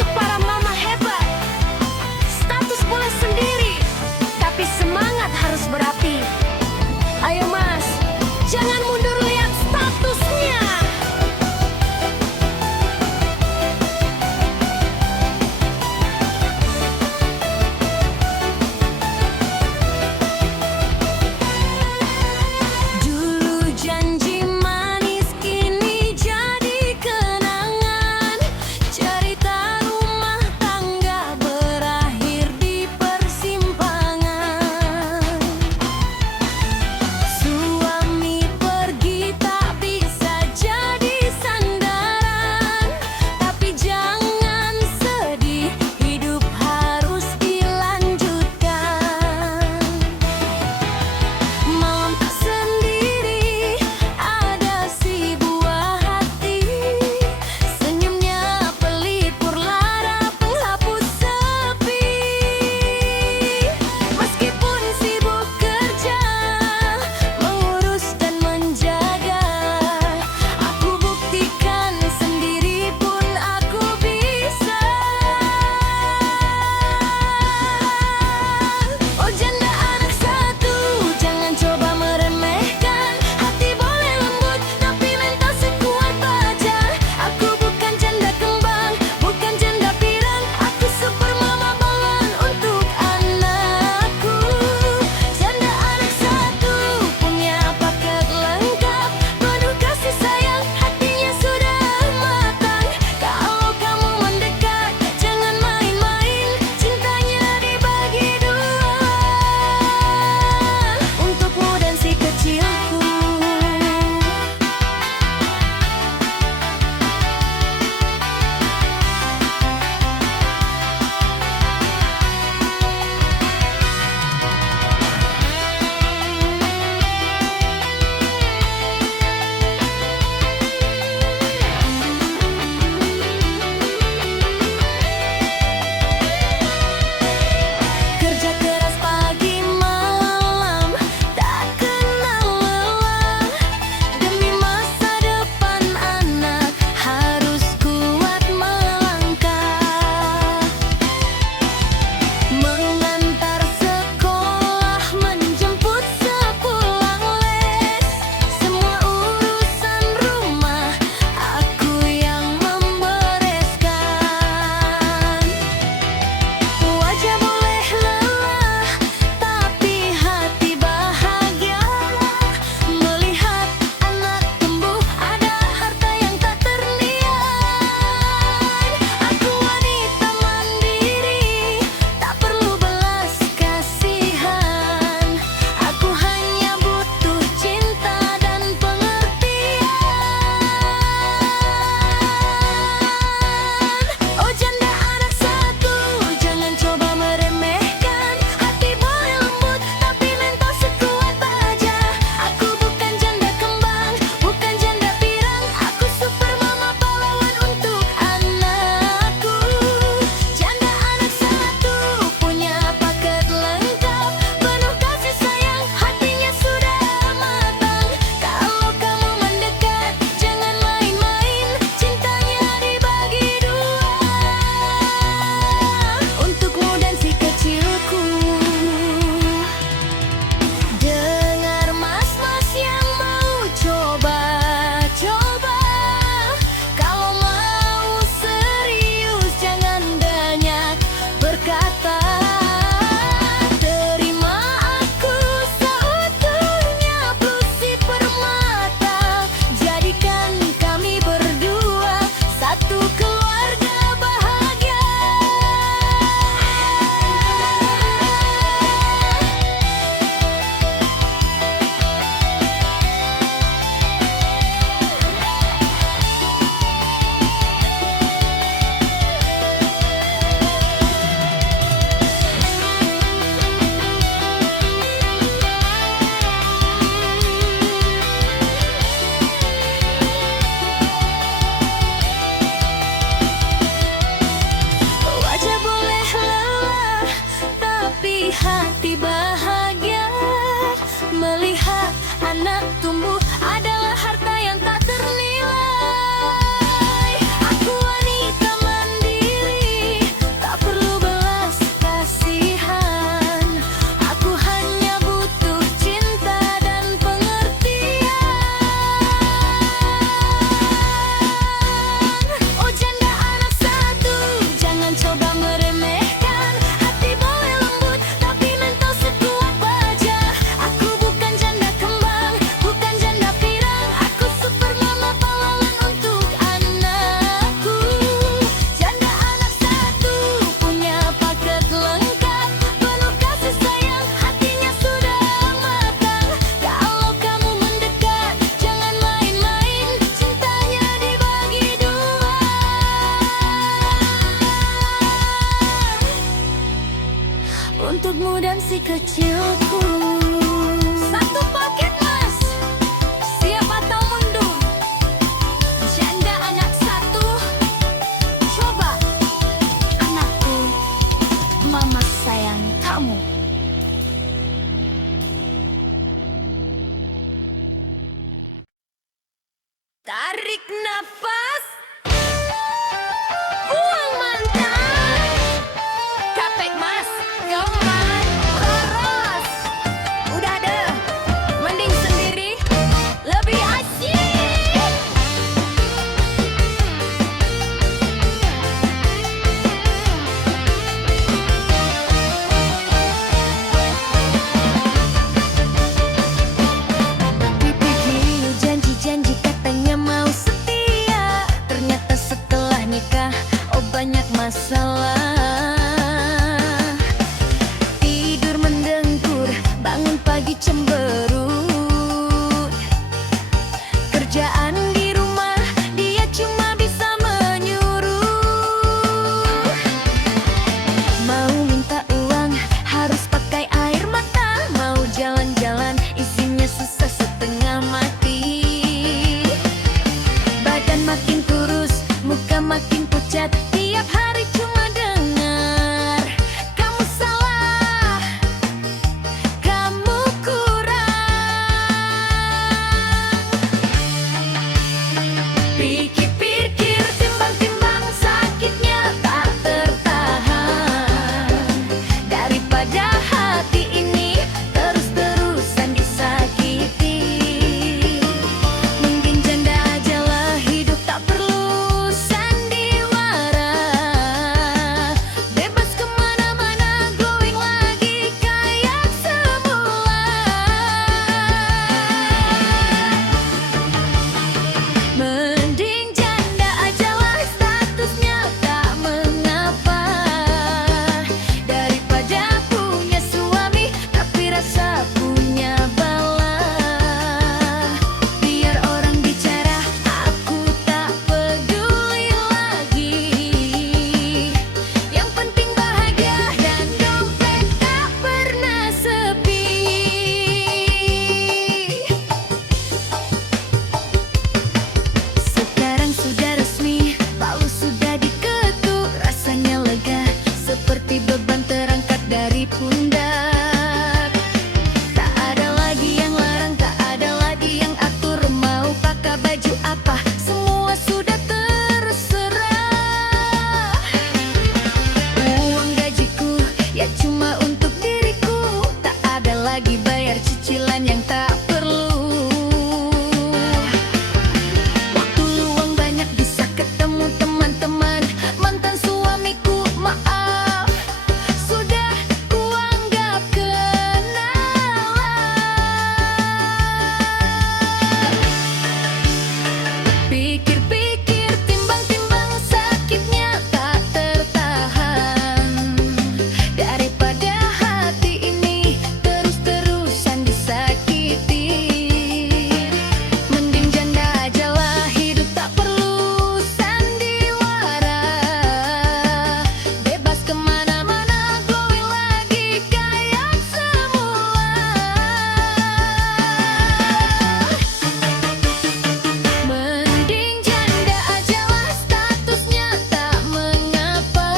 untuk para mama hebat. Status boleh sendiri, tapi semangat harus berapi. Ayo mas, jangan mundur, lihat statusnya. Dulu janji manis kini jadi kenangan. Cerita rumah untukmu dan si kecilku. Satu paket mas, siap atau mundur? Janda anak satu, coba anakku, mama sayang kamu. Tarik nafas, buang mantan. Kapek mas, gaman, keras. Udah deh, mending sendiri, lebih asyik. Dipikir janji-janji katanya mau setia, ternyata setelah nikah, oh banyak masalah. Tidur mendengkur, bangun pagi cemberut. Kerjaan di rumah, dia cuma bisa menyuruh. Mau minta uang, harus pakai air mata. Mau jalan-jalan, izinnya susah setengah mati. Badan makin kurus, muka makin pucat. Tiap hari cuma dengar kamu salah, kamu kurang. Pikir-pikir, timbang-timbang, sakitnya tak tertahan. Daripada hati ini terus-terusan disakiti, mungkin janda ajalah, hidup tak perlu sandiwara. Bebas kemana-mana, glowing lagi kayak semula. Mending janda ajalah, statusnya tak mengapa. Daripada punya suami tapi rasa punya bala. Biar orang bicara, aku tak peduli lagi. Yang penting bahagia dan dompet tak pernah sepi. Sekarang sudah resmi, palu sudah diketuk. Rasanya lega, seperti beban terangkat dari pundak. Tak ada lagi yang larang, tak ada lagi yang atur. Mau pakai baju apa, semua sudah terserah. Uang gajiku, ya cuma untuk diriku. Tak ada lagi bayar cicilan yang tak perlu. Waktu luang banyak, bisa ketemu teman-teman. Mantan suamiku, maaf, sudah kuanggap kenalan. Pikir-pikir, timbang-timbang, sakitnya tak tertahan. Daripada hati ini terus-terusan disakiti, mending janda ajalah, hidup tak perlu sandiwara. Bebas kemana-mana, glowing lagi kayak semula. Mending janda ajalah, statusnya tak mengapa.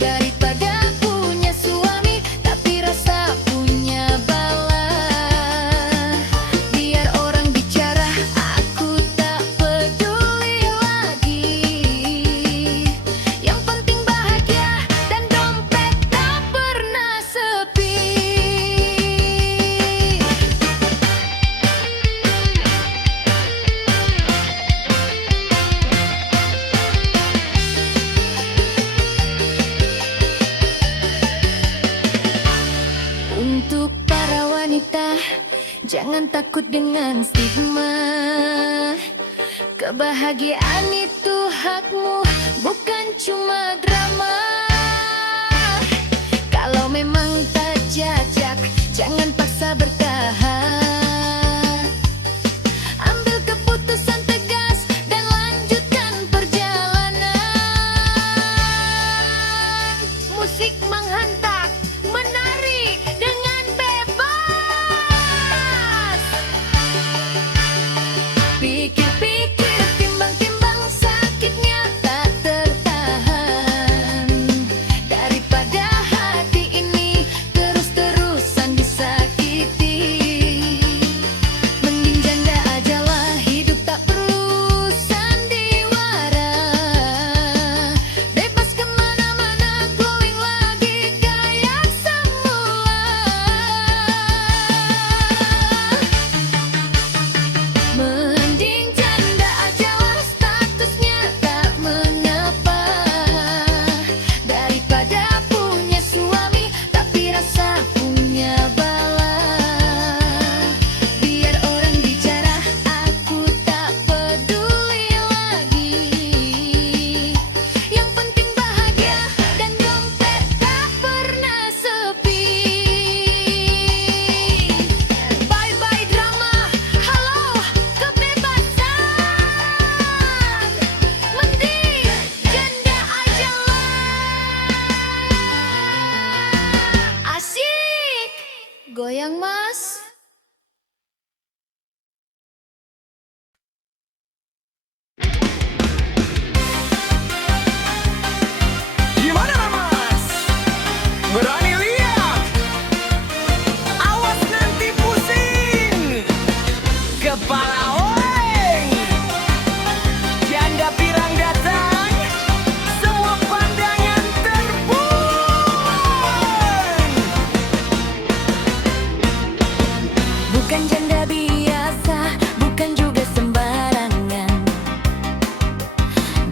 Daripada punya suami tapi rasa punya bala. Biar orang bicara, aku tak peduli lagi. Yang penting bahagia dan dompet tak pernah sepi. Untuk para wanita, jangan takut dengan stigma. Kebahagiaan itu hakmu, bukan cuma drama. Kalau memang tak jajak, jangan paksa bertahan. Ambil keputusan tegas dan lanjutkan perjalanan. Musik menghantar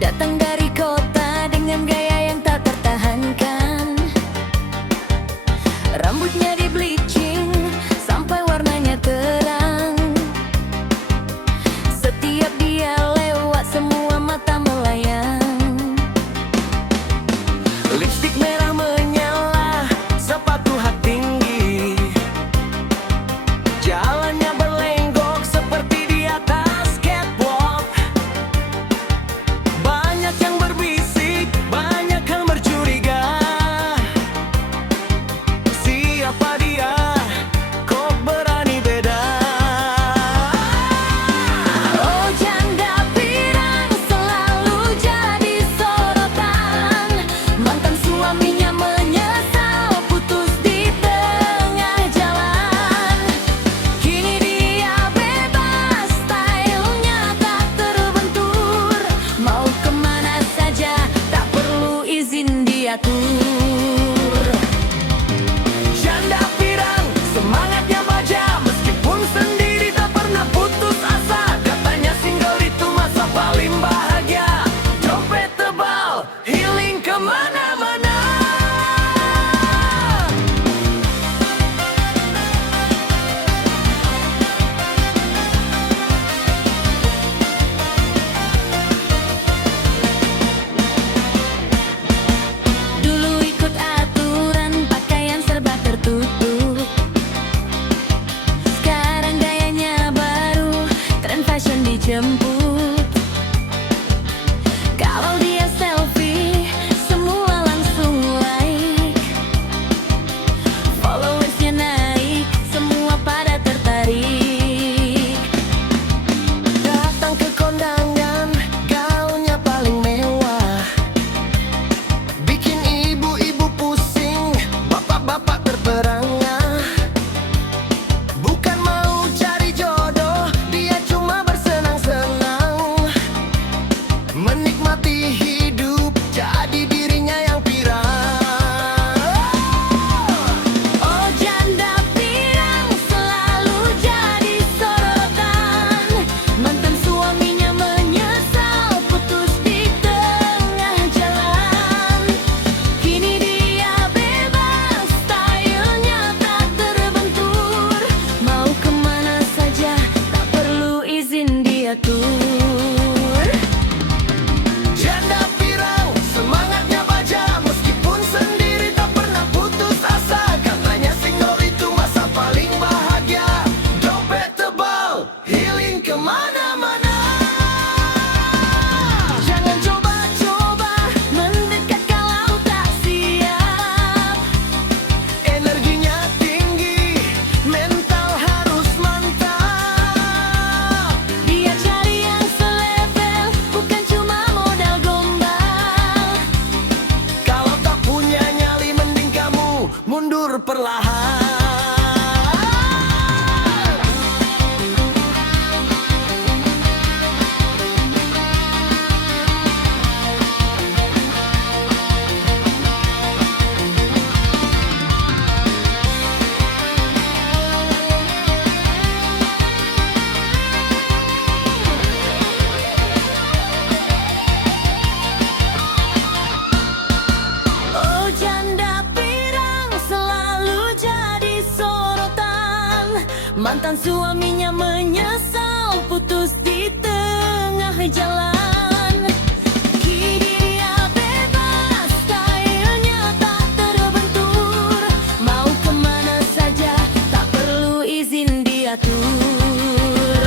Datang dari kota dengan gaya yang tak tertahankan. Rambutnya di bleaching sampai warnanya terang. Setiap dia lewat semua mata melayang. Lipstik merah menyala, sepatu hak tinggi. Jalannya berlenggok seperti di atas catwalk. Banyak yang berbisik, banyak yang bercuriga. Siapa dia? Kok berani beda? Oh, janda pirang selalu jadi sorotan. Mantan suaminya menyesal putus di tengah jalan. Kini dia bebas, stylenya tak terbentur. Mau kemana saja, tak perlu izin diatur. Janda pirang, semangatnya baja. Meskipun sendiri tak pernah putus asa. Katanya single itu masa paling bahagia. Dompet tebal, healing kemana-mana. Dulu ikut aturan, pakaian serba tertutup. Sekarang gayanya baru, tren fashion dijemput. Kalau dia selfie, semua langsung like. Followersnya naik, semua pada tertarik. Datang ke kondangan, gaunnya paling mewah. Bikin ibu-ibu pusing, bapak-bapak terperangah. Bukan mau cari jodoh, dia cuma bersenang-senang. Menikmati hidup, jadi dirinya yang pirang. Oh, janda pirang selalu jadi sorotan. Mantan suaminya menyesal putus di tengah jalan. Kini dia bebas, stylenya tak terbentur. Mau kemana saja, tak perlu izin diatur. Janda pirang, semangatnya baja. Meskipun sendiri tak pernah putus asa. Katanya single itu masa paling bahagia. Dompet tebal, healing kemana-mana. Jangan coba-coba mendekat kalau tak siap. Energinya tinggi, mental harus mantap. Dia cari yang selevel, bukan cuma modal gombal. Kalau tak punya nyali, mending kamu mundur perlahan. Oh, janda pirang selalu jadi sorotan. Mantan suaminya menyesal putus di tengah jalan. Kini dia bebas, stylenya tak terbentur. Mau kemana saja, tak perlu izin diatur.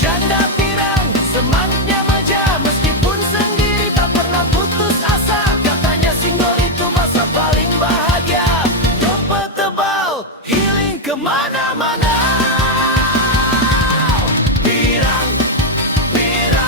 Janda pirang, semangatnya baja. Meskipun sendiri tak pernah putus asa. Katanya single itu masa paling bahagia. Dompet tebal, healing kemana-mana. Pirang, pirang.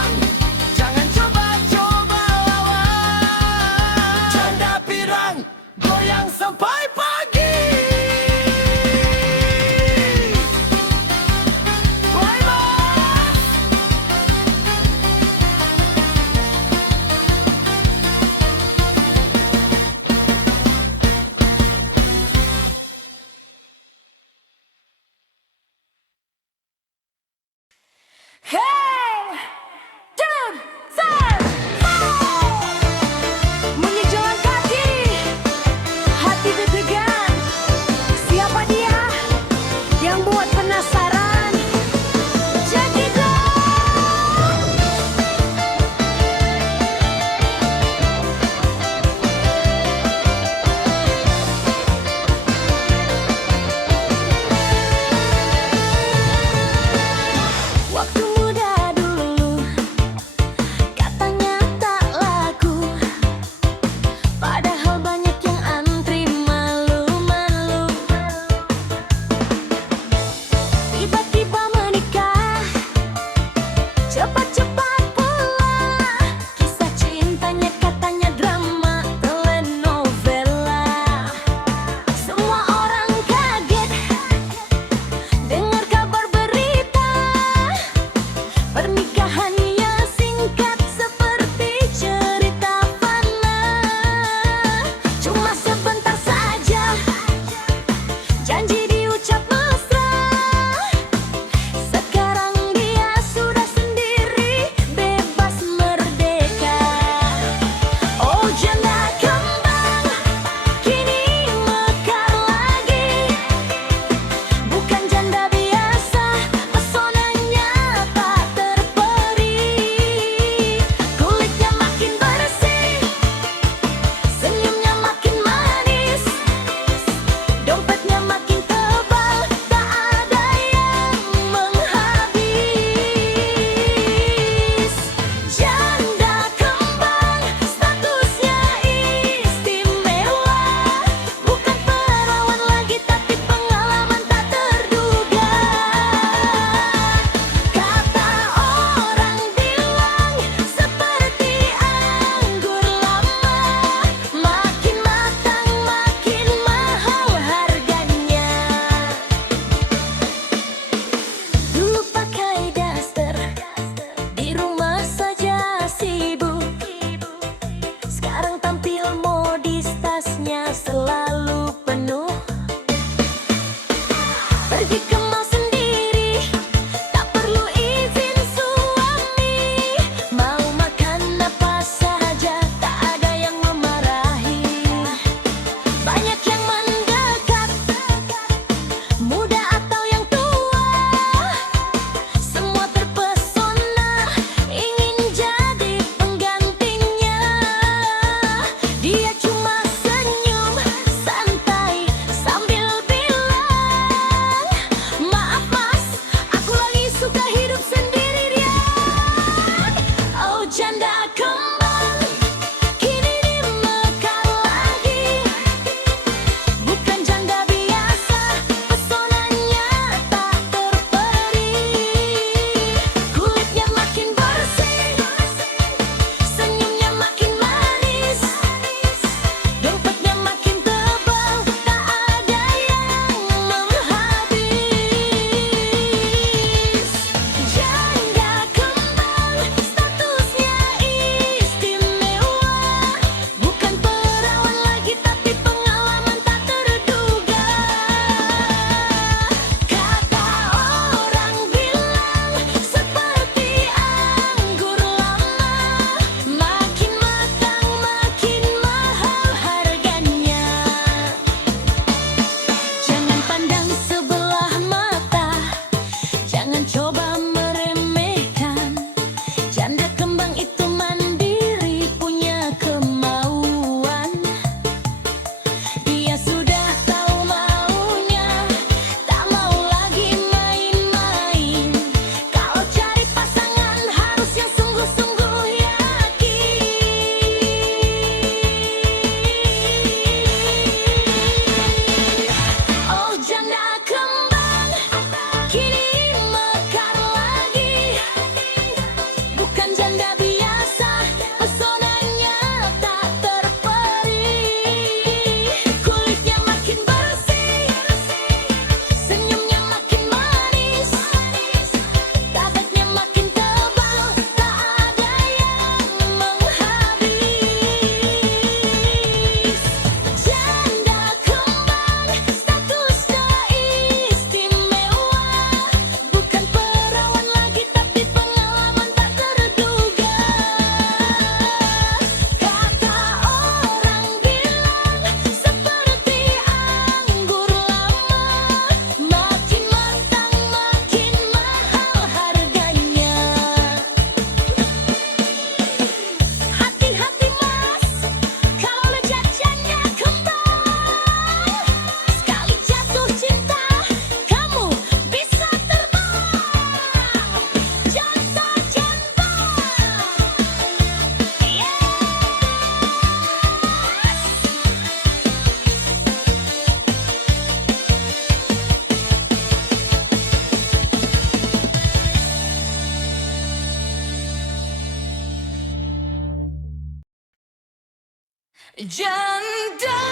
Janda,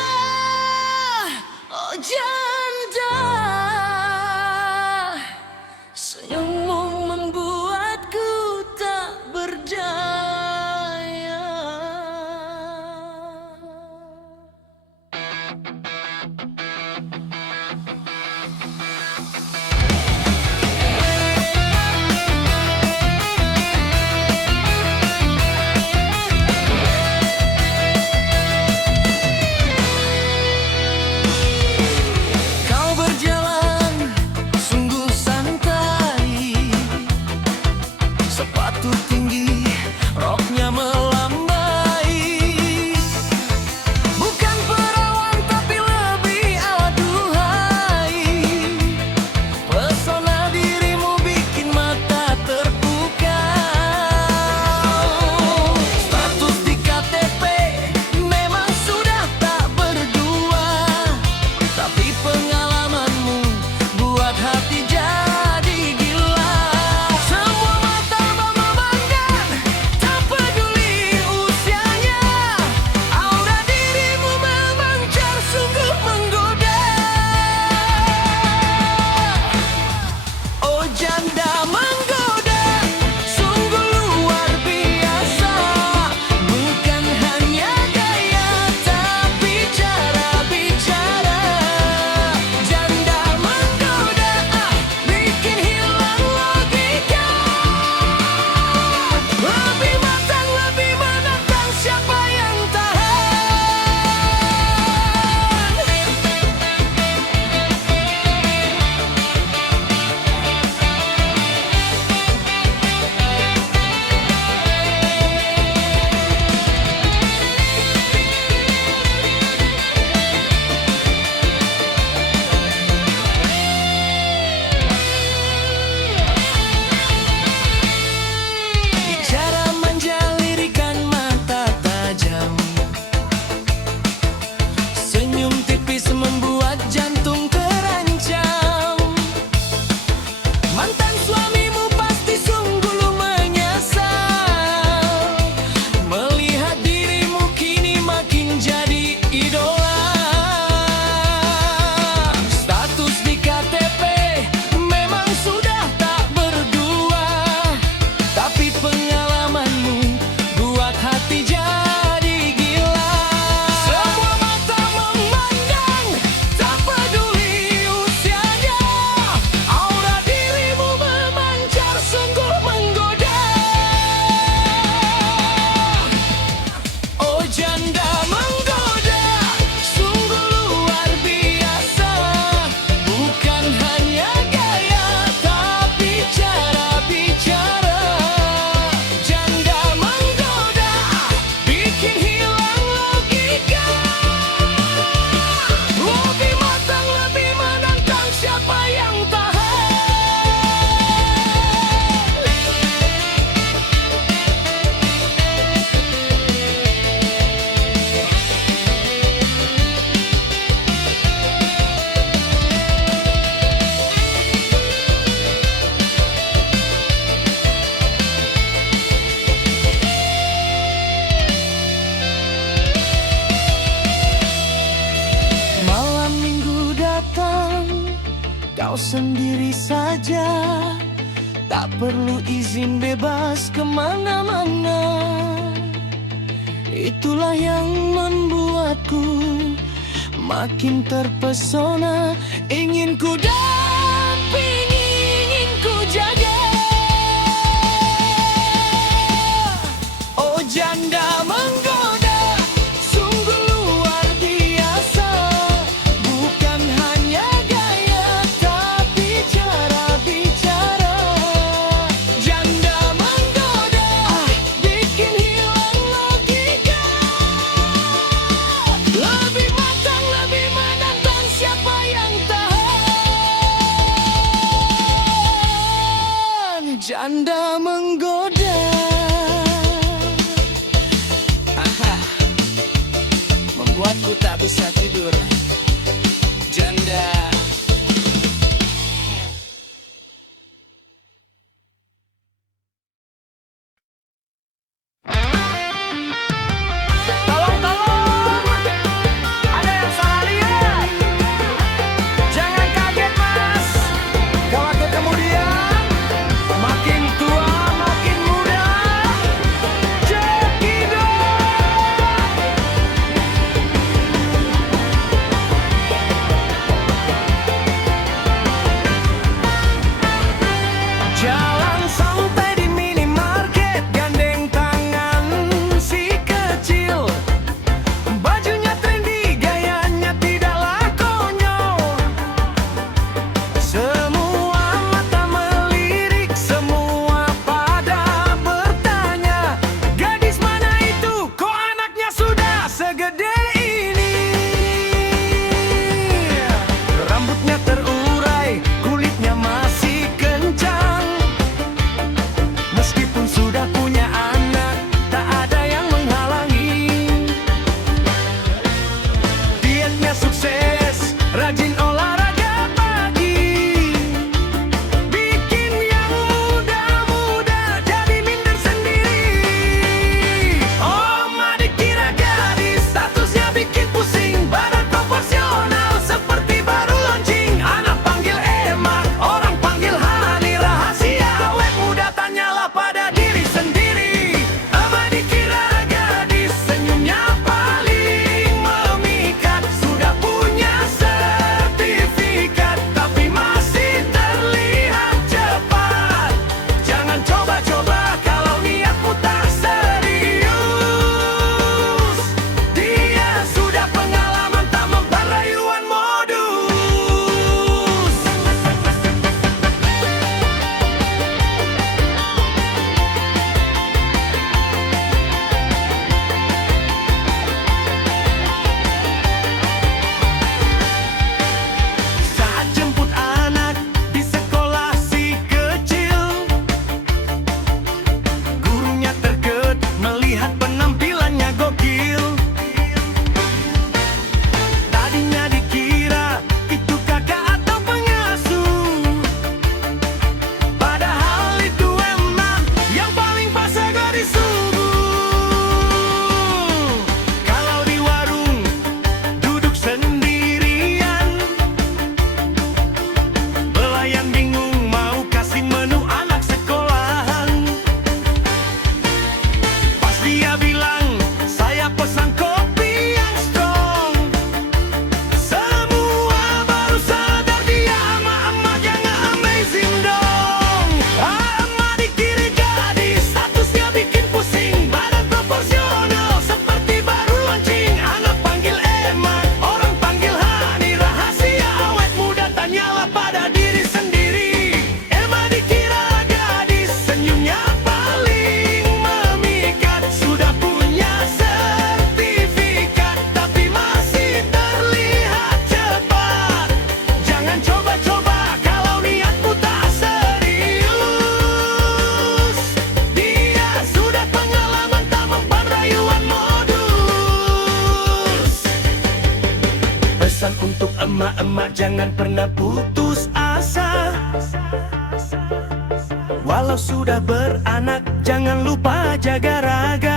oh janda, senyummu membuatku tak berdaya. Kau berjalan sungguh santai, sepatu tinggi, roknya melambai. Bukan perawan tapi lebih aduhai. Pesona dirimu bikin mata terpukau. Status di KTP memang sudah tak berdua, tapi pengalamanmu buat hati jadi gila. Semua mata memandang, tak peduli usianya. Aura dirimu memancar sungguh menggoda. Oh janda menggoda, sungguh luar biasa. Bukan hanya gaya, tapi cara bicara. Janda menggoda, bikin hilang logika. Lebih matang, lebih menantang, siapa yang tahan? Bicara manja, lirikan mata tajam, senyum tipis membuat jantung terancam. Mantan suamimu pasti sungguh lu menyesal melihat dirimu kini makin jadi idola. Status di KTP memang sudah tak berdua, tapi pengalamanmu buat hati jadi gila. Semua mata memandang, tak peduli usianya. Aura dirimu memancar sungguh menggoda. Oh janda menggoda, sungguh luar biasa. Bukan hanya gaya, tapi cara bicara. Janda menggoda, bikin hilang logika. Lebih matang, lebih menantang, siapa yang tahan? Malam minggu datang, kau sendiri saja, tak perlu izin, bebas kemana-mana. Itulah yang membuatku makin terpesona. Ingin ku dampingi, ingin ku jaga. Oh janda menggoda, sungguh luar biasa. Bukan hanya gaya, tapi cara bicara. Janda menggoda, bikin hilang logika. Lebih matang, lebih menantang, siapa yang tahan? Janda menggoda. Membuatku tak bisa tidur. Janda. Tolong, tolong. emak jangan pernah putus asa. Walau sudah beranak, jangan lupa jaga raga.